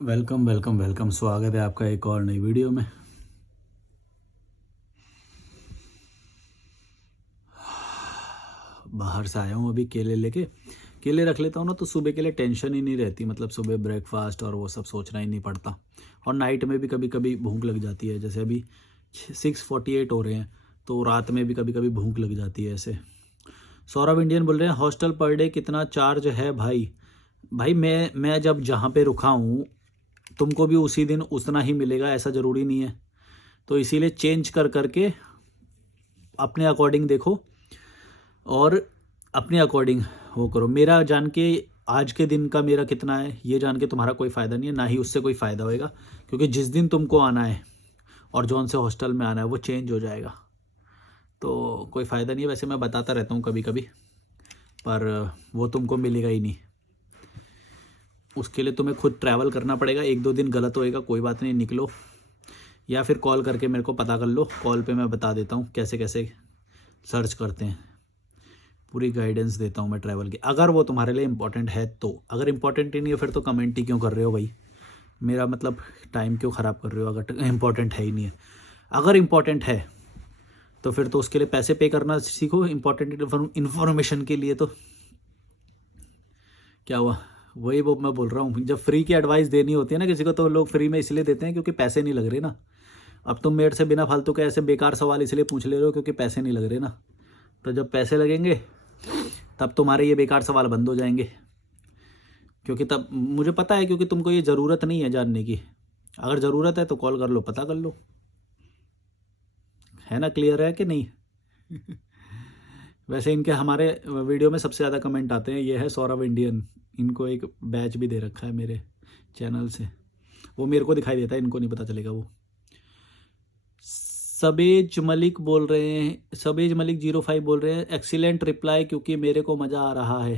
Welcome welcome welcome, स्वागत है आपका एक और नई वीडियो में। बाहर से आया हूँ अभी केले लेके। केले रख लेता हूँ ना तो सुबह के लिए टेंशन ही नहीं रहती, मतलब सुबह ब्रेकफास्ट और वो सब सोचना ही नहीं पड़ता। और नाइट में भी कभी कभी भूख लग जाती है, जैसे अभी 6:48 हो रहे हैं तो रात में भी कभी कभी भूख लग जाती है ऐसे। सौरभ इंडियन बोल रहे हैं, हॉस्टल पर डे कितना चार्ज है भाई? भाई मैं जब जहाँ पे रुका हूँ तुमको भी उसी दिन उतना ही मिलेगा, ऐसा ज़रूरी नहीं है। तो इसीलिए चेंज कर करके अपने अकॉर्डिंग देखो और अपने अकॉर्डिंग वो करो। मेरा जान के आज के दिन का मेरा कितना है ये जान के तुम्हारा कोई फ़ायदा नहीं है, ना ही उससे कोई फ़ायदा होएगा, क्योंकि जिस दिन तुमको आना है और जौन से हॉस्टल में आना है वो चेंज हो जाएगा, तो कोई फ़ायदा नहीं है। वैसे मैं बताता रहता हूँ कभी कभी, पर वो तुमको मिलेगा ही नहीं। उसके लिए तुम्हें खुद ट्रैवल करना पड़ेगा। 1-2 दिन गलत होएगा, कोई बात नहीं, निकलो, या फिर कॉल करके मेरे को पता कर लो। कॉल पे मैं बता देता हूँ कैसे कैसे सर्च करते हैं, पूरी गाइडेंस देता हूँ मैं ट्रैवल की, अगर वो तुम्हारे लिए इम्पोर्टेंट है तो। अगर इम्पोर्टेंट ही नहीं है फिर तो कमेंट ही क्यों कर रहे हो भाई, मेरा मतलब टाइम क्यों ख़राब कर रहे हो अगर इम्पोर्टेंट है ही नहीं है। अगर इम्पोर्टेंट है तो फिर तो उसके लिए पैसे पे करना सीखो, इम्पोर्टेंट इन्फॉर्मेशन के लिए। तो क्या हुआ, वही वो मैं बोल रहा हूँ, जब फ्री की एडवाइस देनी होती है ना किसी को तो लोग फ्री में इसलिए देते हैं क्योंकि पैसे नहीं लग रहे ना। अब तुम मेरे से बिना फालतू के ऐसे बेकार सवाल इसलिए पूछ ले रहे हो क्योंकि पैसे नहीं लग रहे ना। तो जब पैसे लगेंगे तब तुम्हारे ये बेकार सवाल बंद हो जाएंगे, क्योंकि तब मुझे पता है, क्योंकि तुमको ये ज़रूरत नहीं है जानने की। अगर ज़रूरत है तो कॉल कर लो, पता कर लो, है ना? क्लियर है कि नहीं? वैसे इनके हमारे वीडियो में सबसे ज़्यादा कमेंट आते हैं, ये है सौरभ इंडियन, इनको एक बैच भी दे रखा है मेरे चैनल से, वो मेरे को दिखाई देता है, इनको नहीं पता चलेगा वो। सबेज मलिक बोल रहे हैं, सबेज मलिक 05 बोल रहे हैं, एक्सीलेंट रिप्लाई क्योंकि मेरे को मज़ा आ रहा है।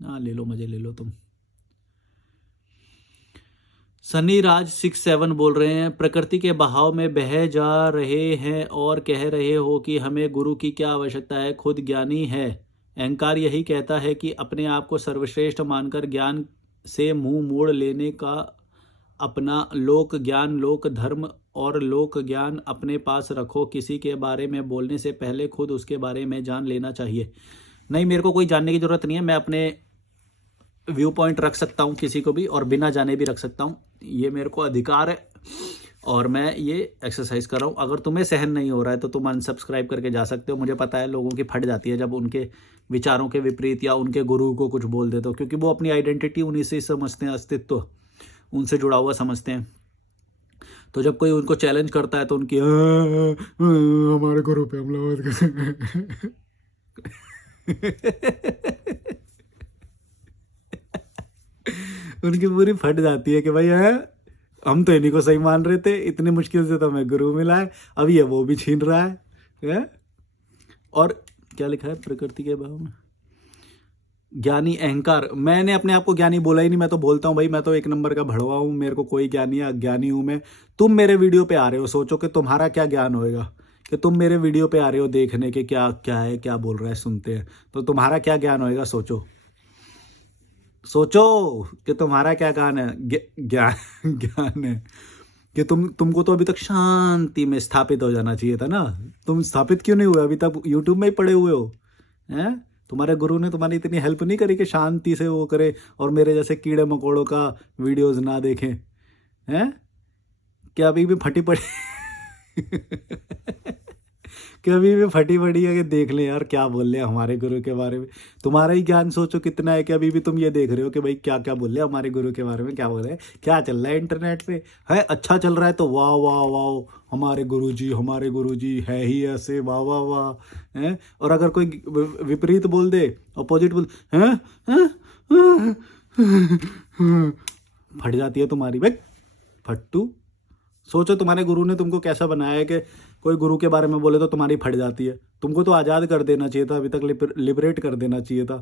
हाँ ले लो, मज़े ले लो तुम। सनी राज 67 बोल रहे हैं, प्रकृति के बहाव में बह जा रहे हैं और कह रहे हो कि हमें गुरु की क्या आवश्यकता है, खुद ज्ञानी है। अहंकार यही कहता है कि अपने आप को सर्वश्रेष्ठ मानकर ज्ञान से मुंह मोड़ लेने का। अपना लोक ज्ञान, लोक धर्म और लोक ज्ञान अपने पास रखो। किसी के बारे में बोलने से पहले खुद उसके बारे में जान लेना चाहिए। नहीं, मेरे को कोई जानने की ज़रूरत नहीं है, मैं अपने व्यू पॉइंट रख सकता हूँ किसी को भी, और बिना जाने भी रख सकता हूँ, ये मेरे को अधिकार है और मैं ये एक्सरसाइज कर रहा हूँ। अगर तुम्हें सहन नहीं हो रहा है तो तुम अनसब्सक्राइब करके जा सकते हो। मुझे पता है लोगों की फट जाती है जब उनके विचारों के विपरीत या उनके गुरु को कुछ बोल देते हो, क्योंकि वो अपनी आइडेंटिटी उन्हीं से समझते हैं, अस्तित्व उनसे जुड़ा हुआ समझते हैं। तो जब कोई उनको चैलेंज करता है तो उनकी हमारे गुरु पे हमला मत कर। उनकी पूरी फट जाती है कि भाई है, हम तो इन्हीं को सही मान रहे थे, इतनी मुश्किल से तो हमें गुरु मिला है, अब ये वो भी छीन रहा है? और क्या लिखा है प्रकृति के भाव में ज्ञानी अहंकार? मैंने अपने आप को ज्ञानी बोला ही नहीं, मैं तो बोलता हूँ भाई मैं तो एक नंबर का भड़वा हूँ, मेरे को कोई ज्ञानी या अज्ञानी हूँ मैं। तुम मेरे वीडियो पे आ रहे हो, सोचो कि तुम्हारा क्या ज्ञान होएगा, कि तुम मेरे वीडियो पे आ रहे हो देखने के क्या क्या है, क्या बोल रहा है सुनते हैं, तो तुम्हारा क्या ज्ञान होएगा? सोचो सोचो कि तुम्हारा क्या ज्ञान है, ज्ञान ज्ञान है कि तुमको तो अभी तक शांति में स्थापित हो जाना चाहिए था ना। तुम स्थापित क्यों नहीं हुए अभी तक? यूट्यूब में ही पड़े हुए हो हैं? तुम्हारे गुरु ने तुम्हारी इतनी हेल्प नहीं करी कि शांति से वो करे और मेरे जैसे कीड़े मकोड़ों का वीडियोस ना देखें? हैं? क्या अभी भी फटी पड़ी कि अभी भी फटी पड़ी है कि देख ले यार क्या बोल रहे हैं हमारे गुरु के बारे में? तुम्हारा ही ज्ञान सोचो कितना है कि अभी भी तुम ये देख रहे हो कि भाई क्या क्या बोल रहे हैं हमारे गुरु के बारे में, क्या बोल रहे हैं, क्या चल रहा है इंटरनेट पे। है अच्छा चल रहा है तो वाह वाह वाह, हमारे गुरु जी है ही ऐसे, वाह वाह वाह हैं। और अगर कोई विपरीत बोल दे, अपोजिट बोल, हैं हैं? फट जाती है तुम्हारी भाई फट्टू। सोचो तुम्हारे गुरु ने तुमको कैसा बनाया है कि कोई गुरु के बारे में बोले तो तुम्हारी फट जाती है। तुमको तो आज़ाद कर देना चाहिए था, अभी तक लिबरेट कर देना चाहिए था।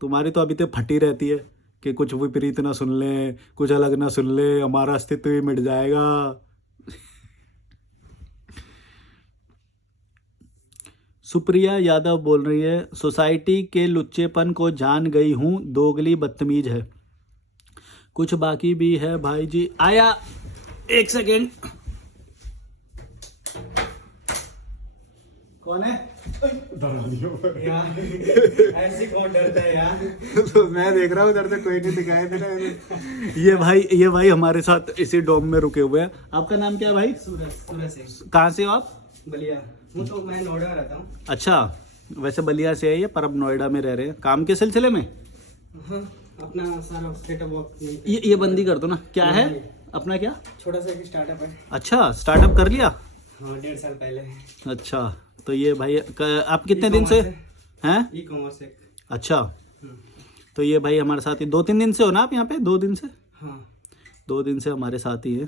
तुम्हारी तो अभी तक फटी रहती है कि कुछ विपरीत ना सुन ले, कुछ अलग ना सुन ले, हमारा अस्तित्व ही मिट जाएगा। सुप्रिया यादव बोल रही है, सोसाइटी के लुच्चेपन को जान गई हूँ, दोगली बदतमीज है। कुछ बाकी भी है भाई जी। आया, एक सेकेंड। कौन है? डरा दिया यार ऐसे कौन डरता है यार। तो मैं देख रहा हूँ उधर से कोई नहीं दिखाई दे रहा है। ये भाई हमारे साथ इसी डोम में रुके हुए हैं। आपका नाम क्या है भाई? सूरज सिंह। कहाँ से हो आप? बलिया। हूँ तो मैं नोएडा में रहता हूँ। अच्छा, वैसे बलिया से है ये, पर अब नोएडा में रह रहे हैं। काम के सिलसिले में? हाँ, अपना सारा सेटअप ये बंदी कर दो ना। क्या है अपना? क्या छोटा सा एक स्टार्टअप है। अच्छा, स्टार्टअप कर लिया? हाँ, 1.5 साल पहले। अच्छा, तो ये भाई आप कितने दिन से हैं? ई कॉमर्स एक। अच्छा, तो ये भाई हमारे साथ ही 2-3 दिन से हो ना आप यहाँ पे? 2 दिन से? हाँ 2 दिन से हमारे साथ ही है।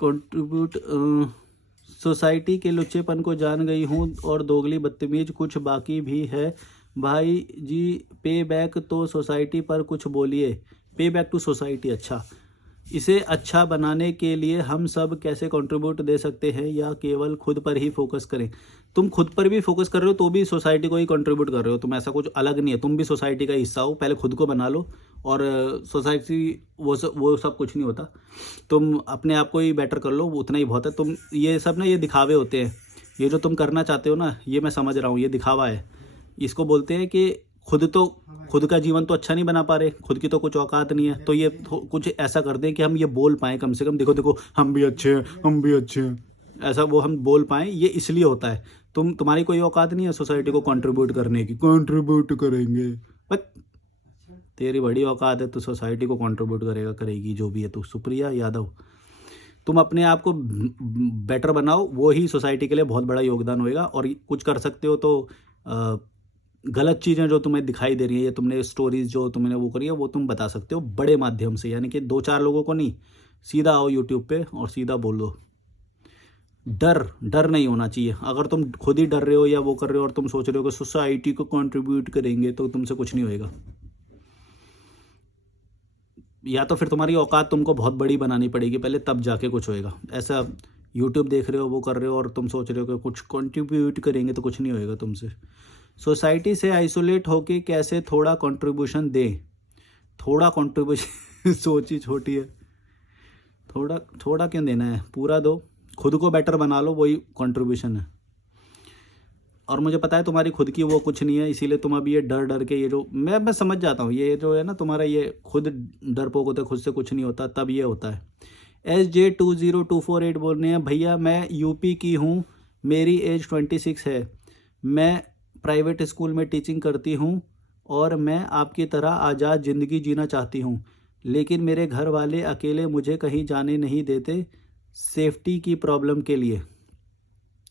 कंट्रीब्यूट सोसाइटी के लुच्चेपन को जान गई हूँ और दोगली बदतमीज कुछ बाकी भी है भाई जी। पे बैक तो सोसाइटी पर कुछ बोलिए। पे बैक टू सोसाइटी, अच्छा। इसे अच्छा बनाने के लिए हम सब कैसे कंट्रीब्यूट दे सकते हैं या केवल खुद पर ही फोकस करें? तुम खुद पर भी फोकस कर रहे हो तो भी सोसाइटी को ही कंट्रीब्यूट कर रहे हो तुम, ऐसा कुछ अलग नहीं है। तुम भी सोसाइटी का हिस्सा हो, पहले खुद को बना लो। और सोसाइटी वो सब कुछ नहीं होता। तुम अपने आप को ही बेटर कर लो, उतना ही बहुत है। तुम ये सब ना, ये दिखावे होते हैं। ये जो तुम करना चाहते हो ना, ये मैं समझ रहा हूँ, ये दिखावा है। इसको बोलते हैं कि खुद का जीवन तो अच्छा नहीं बना पा रहे, खुद की तो कुछ औकात नहीं है, तो ये कुछ ऐसा कर दें कि हम ये बोल पाएँ कम से कम, देखो देखो हम भी अच्छे हैं, हम भी अच्छे हैं, ऐसा वो हम बोल पाएँ। ये इसलिए होता है। तुम्हारी कोई औकात नहीं है सोसाइटी को कंट्रीब्यूट करने की। कंट्रीब्यूट करेंगे बट तेरी बड़ी औकात है, तो सोसाइटी को कंट्रीब्यूट करेगी जो भी है। तो सुप्रिया यादव, तुम अपने आप को बेटर बनाओ, वो ही सोसाइटी के लिए बहुत बड़ा योगदान होएगा। और कुछ कर सकते हो तो गलत चीज़ें जो तुम्हें दिखाई दे रही है, या तुमने स्टोरीज जो तुमने वो करी है, वो तुम बता सकते हो बड़े माध्यम से, यानी कि 2-4 लोगों को नहीं, सीधा आओ यूट्यूब पे और सीधा बोलो। डर नहीं होना चाहिए। अगर तुम खुद ही डर रहे हो या वो कर रहे हो और तुम सोच रहे हो कि सोसाइटी को कंट्रीब्यूट करेंगे, तो तुमसे कुछ नहीं होएगा। या तो फिर तुम्हारी औकात तुमको बहुत बड़ी बनानी पड़ेगी पहले, तब जाके कुछ होएगा। ऐसा यूट्यूब देख रहे हो, वो कर रहे हो और तुम सोच रहे हो कि कुछ कंट्रीब्यूट करेंगे, तो कुछ नहीं होएगा तुमसे। सोसाइटी से आइसोलेट होके कैसे थोड़ा कंट्रीब्यूशन दें? थोड़ा कंट्रीब्यूशन सोच ही छोटी है। थोड़ा क्यों देना है, पूरा दो। खुद को बेटर बना लो, वही कंट्रीब्यूशन है। और मुझे पता है तुम्हारी खुद की वो कुछ नहीं है, इसीलिए तुम अभी ये डर के, ये जो मैं समझ जाता हूँ, ये जो है ना तुम्हारा, ये खुद डरपोक होते, खुद से कुछ नहीं होता, तब ये होता है। SJ20248 बोल रहे हैं, भैया मैं यूपी की हूँ, मेरी एज 26 है, मैं प्राइवेट स्कूल में टीचिंग करती हूँ और मैं आपकी तरह आज़ाद ज़िंदगी जीना चाहती हूँ, लेकिन मेरे घर वाले अकेले मुझे कहीं जाने नहीं देते सेफ्टी की प्रॉब्लम के लिए।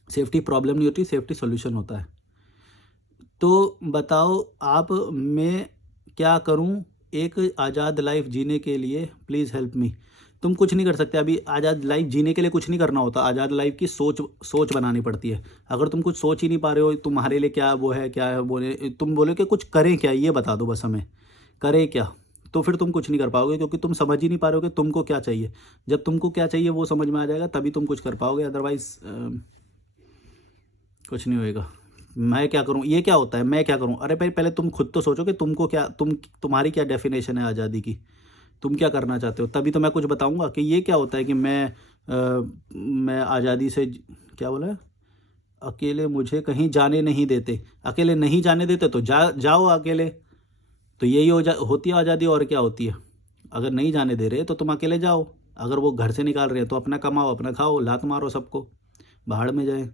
सेफ्टी प्रॉब्लम नहीं होती, सेफ्टी सॉल्यूशन होता है। तो बताओ आप, मैं क्या करूं एक आज़ाद लाइफ जीने के लिए, प्लीज़ हेल्प मी। तुम कुछ नहीं कर सकते अभी। आज़ाद लाइफ जीने के लिए कुछ नहीं करना होता। आज़ाद लाइफ की सोच बनानी पड़ती है। अगर तुम कुछ सोच ही नहीं पा रहे हो तुम्हारे लिए क्या वो है, क्या है बोले, तुम बोले कि कुछ करें क्या, ये बता दो बस हमें, करें क्या, तो फिर तुम कुछ नहीं कर पाओगे, क्योंकि तुम समझ ही नहीं पा रहे हो कि तुमको क्या चाहिए। जब तुमको क्या चाहिए वो समझ में आ जाएगा, तभी तुम कुछ कर पाओगे, अदरवाइज़ कुछ नहीं होएगा। मैं क्या करूं, ये क्या होता है मैं क्या करूं? अरे पहले तुम खुद तो सोचो कि तुमको क्या, तुम्हारी क्या डेफिनेशन है आज़ादी की, तुम क्या करना चाहते हो, तभी तो मैं कुछ बताऊंगा कि ये क्या होता है कि मैं आज़ादी से, क्या बोला है, अकेले मुझे कहीं जाने नहीं देते। अकेले नहीं जाने देते तो जाओ अकेले, तो यही होती है आज़ादी, और क्या होती है। अगर नहीं जाने दे रहे तो तुम अकेले जाओ, अगर वो घर से निकाल रहे हैं तो अपना कमाओ, अपना खाओ, लात मारो सबको, बाहर में जाए।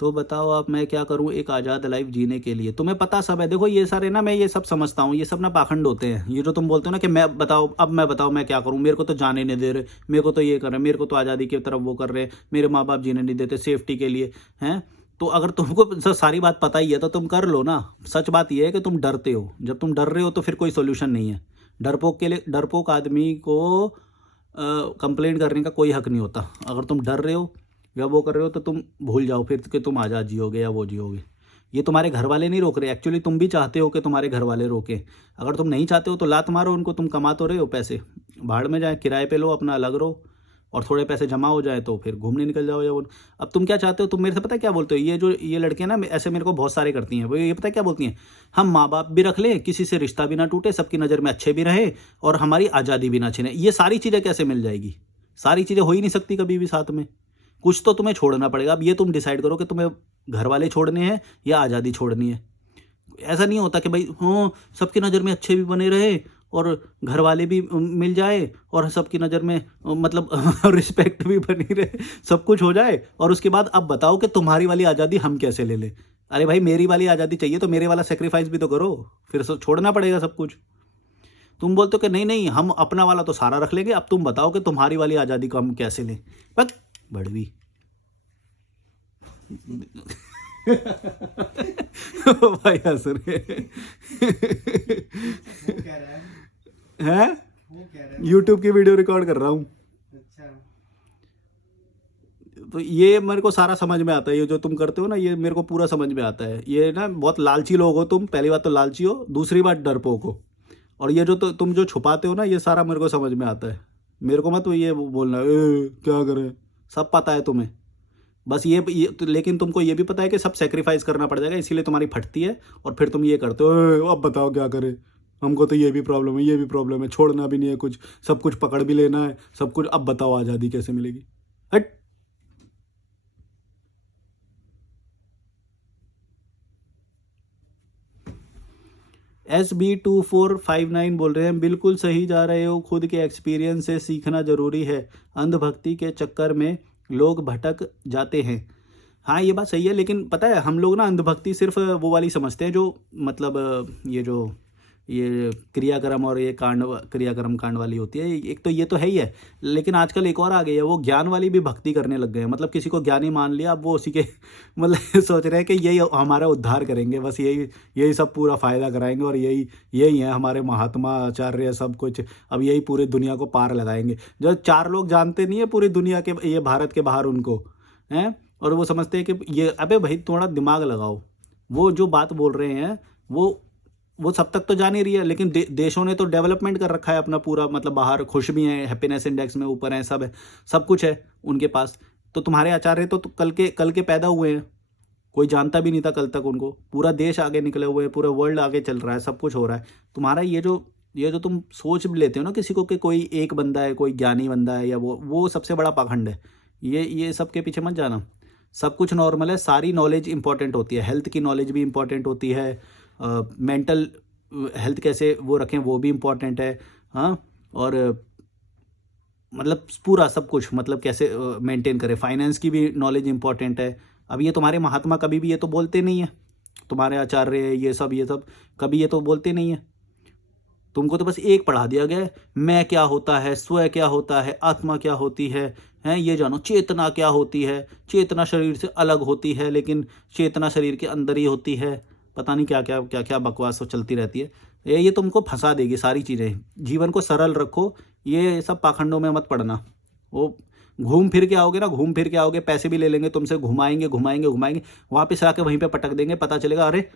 तो बताओ आप, मैं क्या करूं एक आज़ाद लाइफ जीने के लिए? तुम्हें पता सब है। देखो ये सारे ना, मैं ये सब समझता हूँ, ये सब ना पाखंड होते हैं। ये जो तुम बोलते हो ना कि मैं बताओ मैं क्या करूं, मेरे को तो जाने नहीं दे रहे, मेरे को तो ये कर रहे हैं, मेरे को तो आज़ादी की तरफ वो कर रहे हैं, मेरे माँ बाप जीने नहीं देते सेफ्टी के लिए, हैं। तो अगर तुमको सारी बात पता ही है तो तुम कर लो ना। सच बात यह है कि तुम डरते हो। जब तुम डर रहे हो तो फिर कोई सोल्यूशन नहीं है। डरपोक आदमी को कंप्लेंट करने का कोई हक नहीं होता। अगर तुम डर रहे हो या वो कर रहे हो तो तुम भूल जाओ फिर कि तुम आज़ाद जियोगे या वो जियोगे। ये तुम्हारे घर वाले नहीं रोक रहे, एक्चुअली तुम भी चाहते हो कि तुम्हारे घर वाले रोकें। अगर तुम नहीं चाहते हो तो लात मारो उनको, तुम कमा तो रहे हो पैसे, भाड़ में जाए, किराए पे लो, अपना अलग रहो, और थोड़े पैसे जमा हो जाए तो फिर घूमने निकल जाओ। या वो अब तुम क्या चाहते हो, तुम मेरे से पता है क्या बोलते हो, ये लड़कियां ना ऐसे मेरे को बहुत सारे करती हैं। वो ये पता है क्या बोलती हैं, हम माँ बाप भी रख लें, किसी से रिश्ता भी ना टूटे, सबकी नज़र में अच्छे भी रहे और हमारी आज़ादी भी ना छिने। ये सारी चीज़ें कैसे मिल जाएगी? सारी चीज़ें हो ही नहीं सकती कभी भी साथ में। कुछ तो तुम्हें छोड़ना पड़ेगा। अब ये तुम डिसाइड करो कि तुम्हें घर वाले छोड़ने हैं या आज़ादी छोड़नी है। ऐसा नहीं होता कि भाई हाँ सबकी नज़र में अच्छे भी बने रहे और घर वाले भी मिल जाए और सबकी नज़र में मतलब रिस्पेक्ट भी बनी रहे, सब कुछ हो जाए और उसके बाद अब बताओ कि तुम्हारी वाली आज़ादी हम कैसे ले लें। अरे भाई मेरी वाली आज़ादी चाहिए तो मेरे वाला सेक्रीफाइस भी तो करो, फिर छोड़ना पड़ेगा सब कुछ। तुम बोलते हो कि नहीं नहीं हम अपना वाला तो सारा रख लेंगे, अब तुम बताओ कि तुम्हारी वाली आज़ादी को हम कैसे लें। बस बड़वी भाई हंस रहे वो कह रहा है, हैं? वो कह रहा है। YouTube की वीडियो रिकॉर्ड कर रहा हूँ। अच्छा, तो ये मेरे को सारा समझ में आता है, ये जो तुम करते हो ना ये मेरे को पूरा समझ में आता है। ये ना बहुत लालची लोग हो तुम, पहली बात तो लालची हो, दूसरी बात डरपोक हो। और ये जो तुम जो छुपाते हो ना ये सारा मेरे को समझ में आता है। मेरे को मत तो ये बोलना क्या करें, सब पता है तुम्हें। बस लेकिन तुमको ये भी पता है कि सब सेक्रीफाइस करना पड़ जाएगा, इसीलिए तुम्हारी फटती है और फिर तुम ये करते हो अब बताओ क्या करें, हमको तो ये भी प्रॉब्लम है, ये भी प्रॉब्लम है, छोड़ना भी नहीं है कुछ, सब कुछ पकड़ भी लेना है, सब कुछ। अब बताओ आज़ादी कैसे मिलेगी? हट। SB2459 बोल रहे हैं, बिल्कुल सही जा रहे हो, खुद के एक्सपीरियंस से सीखना ज़रूरी है, अंधभक्ति के चक्कर में लोग भटक जाते हैं। हाँ ये बात सही है, लेकिन पता है हम लोग ना अंधभक्ति सिर्फ वो वाली समझते हैं जो मतलब ये क्रियाक्रम और ये क्रियाक्रम कांड वाली होती है। एक तो ये तो है ही है, लेकिन आजकल एक और आ गई है, वो ज्ञान वाली भी भक्ति करने लग गए हैं। मतलब किसी को ज्ञानी मान लिया, अब वो उसी के मतलब सोच रहे हैं कि यही हमारा उद्धार करेंगे, बस यही सब पूरा फ़ायदा कराएंगे और यही है हमारे महात्मा आचार्य सब कुछ, अब यही पूरी दुनिया को पार लगाएंगे। जो 4 लोग जानते नहीं है पूरी दुनिया के, ये भारत के बाहर उनको हैं, और वो समझते हैं कि ये, अबे भाई थोड़ा दिमाग लगाओ। वो जो बात बोल रहे हैं वो सब तक तो जा नहीं रही है, लेकिन देशों ने तो डेवलपमेंट कर रखा है अपना पूरा, मतलब बाहर खुश भी हैं, हैप्पीनेस इंडेक्स में ऊपर हैं, सब है, सब कुछ है उनके पास। तो तुम्हारे आचार्य तो कल के पैदा हुए हैं, कोई जानता भी नहीं था कल तक उनको। पूरा देश आगे निकले हुए हैं, पूरा वर्ल्ड आगे चल रहा है, सब कुछ हो रहा है। तुम्हारा ये जो तुम सोच लेते हो ना किसी को कि कोई एक बंदा है, कोई ज्ञानी बंदा है, या वो सबसे बड़ा पाखंड है। ये सब के पीछे मत जाना, सब कुछ नॉर्मल है, सारी नॉलेज इंपॉर्टेंट होती है, हेल्थ की नॉलेज भी इंपॉर्टेंट होती है, मेंटल हेल्थ कैसे वो रखें वो भी इम्पॉर्टेंट है। हाँ, और मतलब पूरा सब कुछ, मतलब कैसे मेंटेन करें, फाइनेंस की भी नॉलेज इंपॉर्टेंट है। अब ये तुम्हारे महात्मा कभी भी ये तो बोलते नहीं है, तुम्हारे आचार्य ये सब कभी ये तो बोलते नहीं है। तुमको तो बस एक पढ़ा दिया गया है, मैं क्या होता है, स्व क्या होता है, आत्मा क्या होती है, ये जानो, चेतना क्या होती है, चेतना शरीर से अलग होती है लेकिन चेतना शरीर के अंदर ही होती है। पता नहीं क्या क्या बकवास चलती रहती है। ये तुमको फंसा देगी सारी चीज़ें। जीवन को सरल रखो, ये सब पाखंडों में मत पड़ना। वो घूम फिर के आओगे, पैसे भी ले लेंगे तुमसे, घुमाएंगे, वापस आके वहीं पे पटक देंगे, पता चलेगा अरे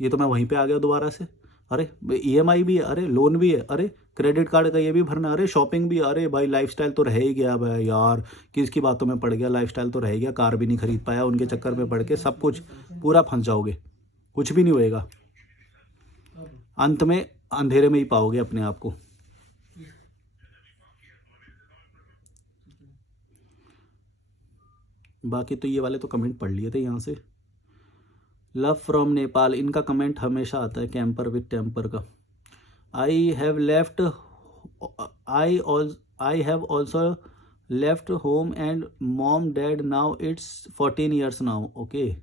ये तो मैं वहीं पे आ गया दोबारा से, अरे EMI भी है, अरे लोन भी है, अरे क्रेडिट कार्ड का ये भी भरना, अरे शॉपिंग भी, अरे भाई लाइफस्टाइल तो रह ही गया भाई यार, किसकी बातों में पड़ गया, लाइफस्टाइल तो रह गया, कार भी नहीं खरीद पाया, उनके चक्कर में पड़ के सब कुछ पूरा फंस जाओगे, कुछ भी नहीं होएगा, अंत में अंधेरे में ही पाओगे अपने आप को। बाकी तो ये वाले तो कमेंट पढ़ लिए थे यहाँ से। लव फ्रॉम नेपाल, इनका कमेंट हमेशा आता है कैंपर विद टेम्पर का। I have also left home and mom dad, now it's 14 years now. Okay,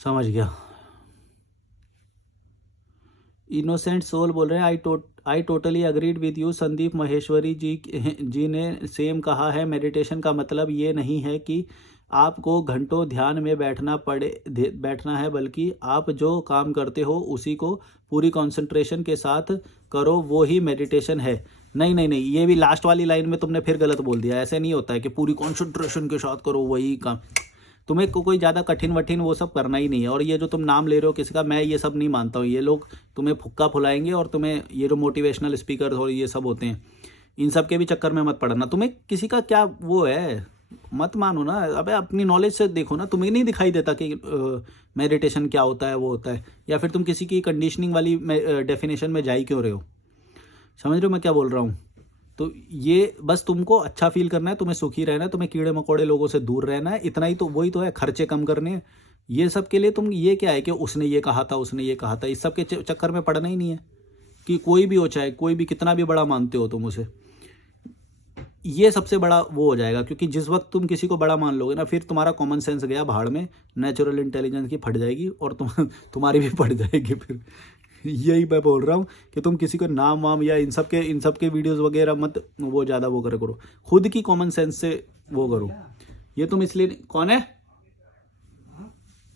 समझ गया। इनोसेंट सोल बोल रहे हैं, I totally agreed with you. Sandeep Maheshwari ji ने सेम कहा है, मेडिटेशन का मतलब ये नहीं है कि आपको घंटों ध्यान में बैठना है, बल्कि आप जो काम करते हो उसी को पूरी कंसंट्रेशन के साथ करो, वो ही मेडिटेशन है। नहीं, ये भी लास्ट वाली लाइन में तुमने फिर गलत बोल दिया। ऐसे नहीं होता है कि पूरी कंसंट्रेशन के साथ करो वही काम। तुम्हें कोई ज़्यादा कठिन वो सब करना ही नहीं है। और ये जो तुम नाम ले रहे हो किसी का, मैं ये सब नहीं मानता हूँ। ये लोग तुम्हें फुक्का फुलाएंगे और तुम्हें ये जो मोटिवेशनल स्पीकर और ये सब होते हैं, इन सब के भी चक्कर में मत पड़ना। तुम्हें किसी का क्या वो है, मत मानो ना। अबे अपनी नॉलेज से देखो ना, तुम्हें नहीं दिखाई देता कि मेडिटेशन क्या होता है, वो होता है, या फिर तुम किसी की कंडीशनिंग वाली डेफिनेशन में जा ही क्यों रहे हो? समझ रहे हो मैं क्या बोल रहा हूँ? तो ये बस तुमको अच्छा फील करना है, तुम्हें सुखी रहना है, तुम्हें कीड़े मकोड़े लोगों से दूर रहना है, इतना ही तो, वही तो है, खर्चे कम करने हैं। ये सब के लिए तुम ये क्या है कि उसने ये कहा था, उसने ये कहा था, इस सब के चक्कर में पड़ना ही नहीं है। कि कोई भी हो, चाहे कोई भी कितना भी बड़ा मानते हो तुम उसे, ये सबसे बड़ा वो हो जाएगा। क्योंकि जिस वक्त तुम किसी को बड़ा मान लोगे ना, फिर तुम्हारा कॉमन सेंस गया भाड़ में, नेचुरल इंटेलिजेंस की फट जाएगी और तुम्हारी भी फट जाएगी फिर। यही मैं बोल रहा हूँ कि तुम किसी को नाम वाम या इन सब के वीडियोस वगैरह मत वो ज़्यादा वो करो, खुद की कॉमन सेंस से वो करो। ये तुम इसलिए, कौन है?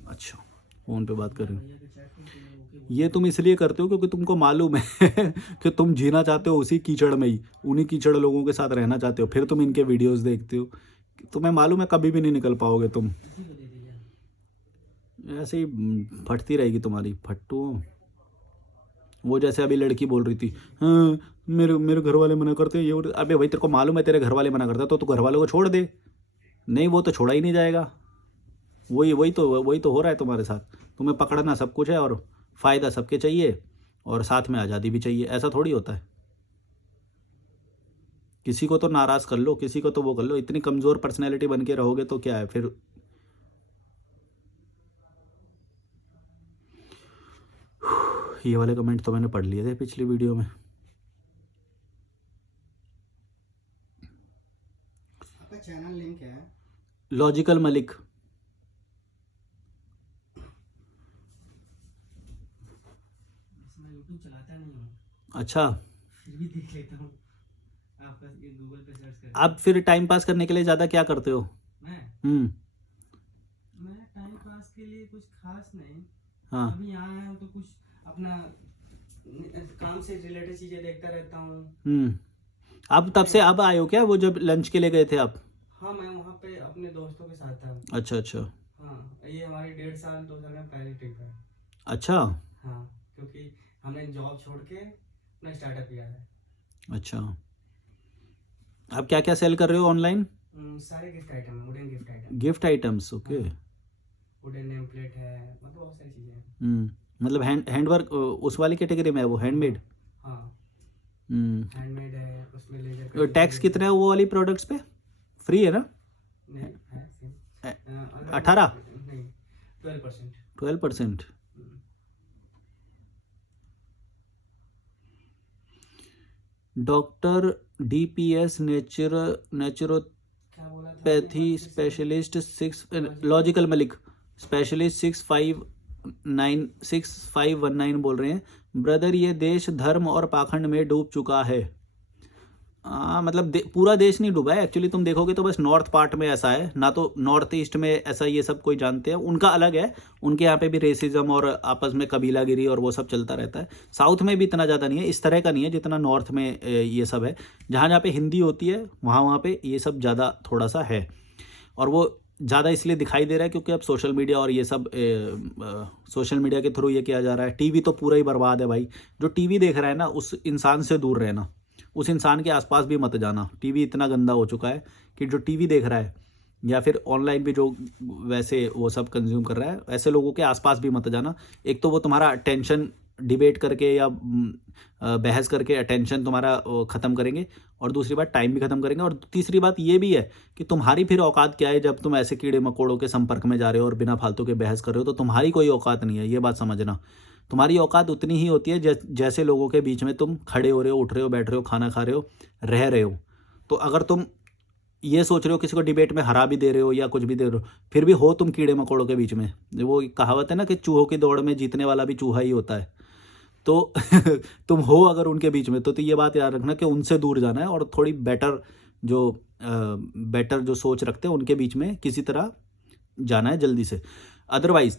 अच्छा, फ़ोन पे बात कर रहे हो। ये तुम इसलिए करते हो क्योंकि तुमको मालूम है कि तुम जीना चाहते हो उसी कीचड़ में ही, उन्हीं कीचड़ लोगों के साथ रहना चाहते हो, फिर तुम इनके वीडियोस देखते हो। तुम्हें मालूम है कभी भी नहीं निकल पाओगे तुम, ऐसे ही फटती रहेगी तुम्हारी फट्टू। वो जैसे अभी लड़की बोल रही थी, हाँ मेरे घर वाले मना करते हैं ये, अबे भाई तेरे को मालूम है तेरे घर वाले मना करते हैं तो तू घर वालों को छोड़ दे। नहीं, वो तो छोड़ा ही नहीं जाएगा। वही तो हो रहा है तुम्हारे साथ। तुम्हें पकड़ना सब कुछ है और फ़ायदा सबके चाहिए और साथ में आज़ादी भी चाहिए, ऐसा थोड़ी होता है। किसी को तो नाराज़ कर लो, किसी को तो वो कर लो, इतनी कमज़ोर पर्सनैलिटी बन के रहोगे तो क्या है फिर। ये वाले कमेंट तो मैंने पढ़ लिए थे पिछली वीडियो में। आपका चैनल लिंक है? लॉजिकल मलिक। मैं यूट्यूब चलाता नहीं हूँ, अच्छा, फिर भी देख लेता हूँ। आपका ये गूगल पे सर्च कर। आप फिर टाइम पास करने के लिए ज़्यादा क्या करते हो? मैं टाइम पास के लिए कुछ खास नहीं। हाँ। अभी यहाँ आया हूँ तो कुछ अपना काम से रिलेटेड चीजें देखता रहता हूँ। आप तब से अब आए हो क्या, वो जब लंच के लिए गए थे आप? हाँ, मैं वहाँ पे अपने दोस्तों के साथ था। अच्छा अच्छा। हाँ, ये हमारी 1.5 साल 2 साल में पहली ट्रिप है। अच्छा। हाँ, क्योंकि हमने जॉब छोड़ के अपना स्टार्टअप किया है। अच्छा, आप क्या क्या सेल कर रहे हो ऑनलाइन? सारे gift item, wooden gift item. Gift items, okay. Wooden name plate है, मतलब बहुत सारी चीज़ें हैं। मतलब हैंडवर्क उस वाली कैटेगरी में है वो, हैंडमेड? हाँ, हैंडमेड है, उसमें लेजर टैक्स कितना है वो वाली प्रोडक्ट्स पे? फ्री है ना? नहीं है 18? नहीं, 12%। 12%? Doctor DPS naturopathy specialist 6 logical Malik specialist 6519 बोल रहे हैं, ब्रदर ये देश धर्म और पाखंड में डूब चुका है। मतलब पूरा देश नहीं डूबा है एक्चुअली, तुम देखोगे तो बस नॉर्थ पार्ट में ऐसा है ना, तो नॉर्थ ईस्ट में ऐसा ये सब कोई जानते हैं, उनका अलग है, उनके यहाँ पे भी रेसिज्म और आपस में कबीलागिरी और वो सब चलता रहता है। साउथ में भी इतना ज़्यादा नहीं है, इस तरह का नहीं है जितना नॉर्थ में ये सब है। जहाँ जहाँ पे हिंदी होती है वहाँ पे ये सब ज़्यादा थोड़ा सा है, और वो ज़्यादा इसलिए दिखाई दे रहा है क्योंकि अब सोशल मीडिया और ये सब सोशल मीडिया के थ्रू ये किया जा रहा है। टीवी तो पूरा ही बर्बाद है भाई, जो टीवी देख रहा है ना उस इंसान से दूर रहना, उस इंसान के आसपास भी मत जाना। टीवी इतना गंदा हो चुका है कि जो टीवी देख रहा है या फिर ऑनलाइन भी जो वैसे वो सब कंज्यूम कर रहा है, ऐसे लोगों के आसपास भी मत जाना। एक तो वो तुम्हारा अटेंशन डिबेट करके या बहस करके अटेंशन तुम्हारा ख़त्म करेंगे, और दूसरी बात टाइम भी ख़त्म करेंगे, और तीसरी बात ये भी है कि तुम्हारी फिर औकात क्या है जब तुम ऐसे कीड़े मकोड़ों के संपर्क में जा रहे हो और बिना फालतू के बहस कर रहे हो, तो तुम्हारी कोई औकात नहीं है, ये बात समझना। तुम्हारी औकात उतनी ही होती है जैसे लोगों के बीच में तुम खड़े हो रहे हो, उठ रहे हो, बैठ रहे हो, खाना खा रहे हो, रह रहे हो। तो अगर तुम ये सोच रहे हो किसी को डिबेट में हरा भी दे रहे हो या कुछ भी दे रहे हो, फिर भी हो तुम कीड़े मकोड़ों के बीच में, वो कहावत है ना कि चूहों की दौड़ में जीतने वाला भी चूहा ही होता है। तो तुम हो अगर उनके बीच में, तो ये बात याद रखना कि उनसे दूर जाना है और थोड़ी बेटर जो सोच रखते हैं उनके बीच में किसी तरह जाना है जल्दी से। अदरवाइज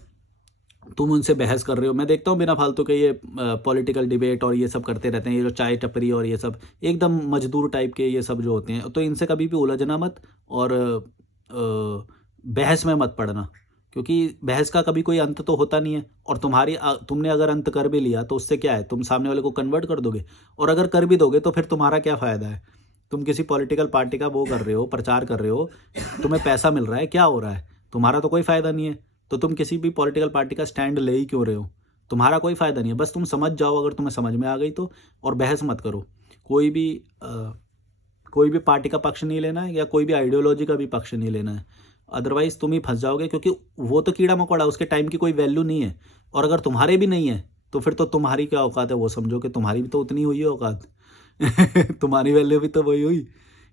तुम उनसे बहस कर रहे हो, मैं देखता हूँ बिना फालतू के ये पॉलिटिकल डिबेट और ये सब करते रहते हैं, ये जो चाय टपरी और ये सब एकदम मजदूर टाइप के ये सब जो होते हैं, तो इनसे कभी भी उलझना मत और बहस में मत पड़ना, क्योंकि बहस का कभी कोई अंत तो होता नहीं है। और तुमने अगर अंत कर भी लिया तो उससे क्या है, तुम सामने वाले को कन्वर्ट कर दोगे, और अगर कर भी दोगे तो फिर तुम्हारा क्या फ़ायदा है। तुम किसी पॉलिटिकल पार्टी का वो कर रहे हो, प्रचार कर रहे हो, तुम्हें पैसा मिल रहा है, क्या हो रहा है? तुम्हारा तो कोई फ़ायदा नहीं है, तो तुम किसी भी पॉलिटिकल पार्टी का स्टैंड ले ही क्यों रहे हो? तुम्हारा कोई फ़ायदा नहीं है, बस तुम समझ जाओ अगर तुम्हें समझ में आ गई तो, और बहस मत करो। कोई भी कोई भी पार्टी का पक्ष नहीं लेना है या कोई भी आइडियोलॉजी का भी पक्ष नहीं लेना है, अदरवाइज़ तुम ही फंस जाओगे, क्योंकि वो तो कीड़ा मकोड़ा, उसके टाइम की कोई वैल्यू नहीं है। और अगर तुम्हारे भी नहीं है तो फिर तो तुम्हारी क्या औकात है वो समझो, कि तुम्हारी भी तो उतनी हुई है औकात। तुम्हारी वैल्यू भी तो वही हुई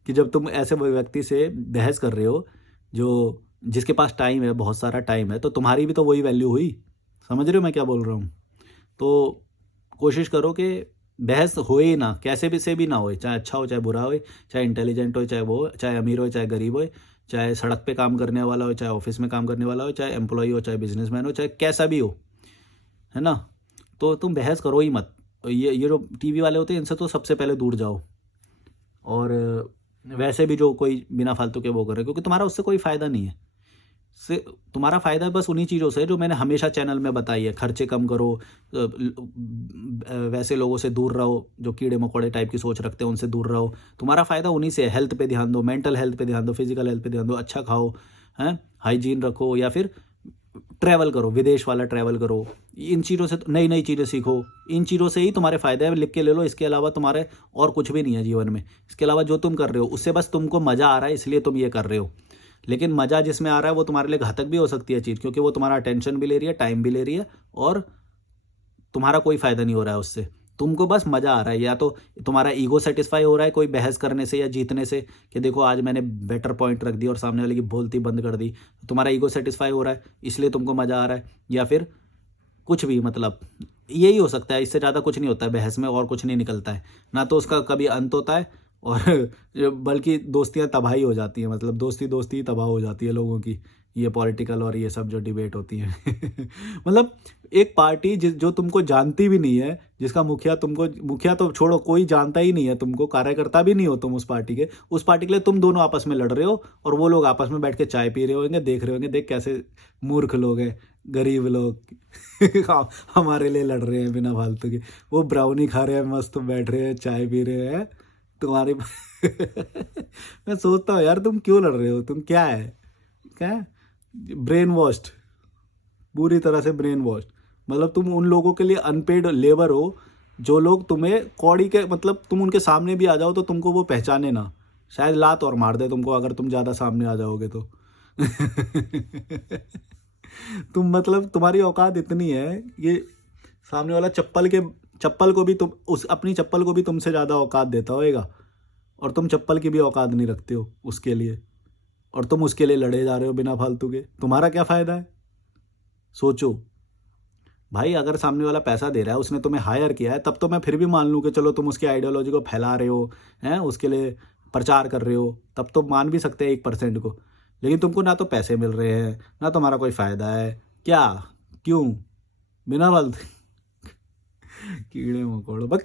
कि जब तुम ऐसे व्यक्ति से बहस कर रहे हो जो जिसके पास टाइम है, बहुत सारा टाइम है, तो तुम्हारी भी तो वही वैल्यू हुई। समझ रहे हो मैं क्या बोल रहा हूँ? तो कोशिश करो कि बहस हो ही ना, कैसे भी से भी ना हो, चाहे अच्छा हो चाहे बुरा हो, चाहे इंटेलिजेंट हो चाहे वो, चाहे अमीर हो चाहे गरीब हो, चाहे सड़क पे काम करने वाला हो चाहे ऑफिस में काम करने वाला हो, चाहे एम्प्लॉय हो चाहे बिजनेसमैन हो, चाहे कैसा भी हो, है ना? तो तुम बहस करो ही मत। ये जो टीवी वाले होते हैं इनसे तो सबसे पहले दूर जाओ। और वैसे भी जो कोई बिना फालतू के वो कर रहे हैं, क्योंकि तुम्हारा उससे कोई फ़ायदा नहीं है। से तुम्हारा फ़ायदा बस उन्हीं चीज़ों से जो मैंने हमेशा चैनल में बताई है। खर्चे कम करो, वैसे लोगों से दूर रहो जो कीड़े मकोड़े टाइप की सोच रखते हैं, उनसे दूर रहो। तुम्हारा फ़ायदा उन्हीं से है। हेल्थ पे ध्यान दो, मेंटल हेल्थ पे ध्यान दो, फिजिकल हेल्थ पे ध्यान दो, अच्छा खाओ, हैं, हाइजीन रखो, या फिर ट्रैवल करो, विदेश वाला ट्रैवल करो। इन चीज़ों से नई नई चीज़ें सीखो, इन चीज़ों से ही तुम्हारे फ़ायदे हैं, लिख के ले लो। इसके अलावा तुम्हारे और कुछ भी नहीं है जीवन में। इसके अलावा जो तुम कर रहे हो उससे बस तुमको मज़ा आ रहा है, इसलिए तुम ये कर रहे हो। लेकिन मज़ा जिसमें आ रहा है वो तुम्हारे लिए घातक भी हो सकती है चीज़, क्योंकि वो तुम्हारा अटेंशन भी ले रही है, टाइम भी ले रही है, और तुम्हारा कोई फ़ायदा नहीं हो रहा है उससे। तुमको बस मज़ा आ रहा है, या तो तुम्हारा ईगो सेटिस्फाई हो रहा है कोई बहस करने से या जीतने से, कि देखो आज मैंने बेटर पॉइंट रख दी और सामने वाले की बोलती बंद कर दी, तुम्हारा ईगो सेटिस्फाई हो रहा है इसलिए तुमको मज़ा आ रहा है। या फिर कुछ भी, मतलब यही हो सकता है, इससे ज़्यादा कुछ नहीं होता है बहस में, और कुछ नहीं निकलता है, ना तो उसका कभी अंत होता है, और बल्कि दोस्तियाँ तबाही हो जाती हैं। मतलब दोस्ती दोस्ती ही तबाह हो जाती है लोगों की, ये पॉलिटिकल और ये सब जो डिबेट होती है। मतलब एक पार्टी जो तुमको जानती भी नहीं है, जिसका मुखिया तो छोड़ो, कोई जानता ही नहीं है तुमको, कार्यकर्ता भी नहीं हो तुम उस पार्टी के लिए तुम दोनों आपस में लड़ रहे हो, और वो लोग आपस में बैठ के चाय पी रहे होंगे, देख रहे होंगे, देख कैसे मूर्ख लोग हैं, गरीब लोग हमारे लिए लड़ रहे हैं बिना फालतू के। वो ब्राउनी खा रहे हैं, मस्त बैठ रहे हैं, चाय पी रहे हैं, तुम्हारी मैं सोचता हूँ यार तुम क्यों लड़ रहे हो, तुम क्या है ब्रेन वॉश्ड, पूरी तरह से ब्रेन वॉश्ड। मतलब तुम उन लोगों के लिए अनपेड लेबर हो, जो लोग तुम्हें कौड़ी के, मतलब तुम उनके सामने भी आ जाओ तो तुमको वो पहचाने ना, शायद लात और मार दे तुमको अगर तुम ज़्यादा सामने आ जाओगे तो। तुम, मतलब तुम्हारी औकात इतनी है, ये सामने वाला चप्पल को भी तुम अपनी चप्पल को भी तुमसे ज़्यादा औकात देता होएगा, और तुम चप्पल की भी औकात नहीं रखते हो उसके लिए, और तुम उसके लिए लड़े जा रहे हो बिना फालतू के। तुम्हारा क्या फ़ायदा है? सोचो भाई, अगर सामने वाला पैसा दे रहा है, उसने तुम्हें हायर किया है, तब तो मैं फिर भी मान लूँ कि चलो तुम उसकी आइडियोलॉजी को फैला रहे हो, हैं, उसके लिए प्रचार कर रहे हो, तब तो मान भी सकते हैं 1% को। लेकिन तुमको ना तो पैसे मिल रहे हैं, ना तुम्हारा कोई फ़ायदा है, क्या, क्यों, बिना फालतू कीड़े मकोड़ों बस।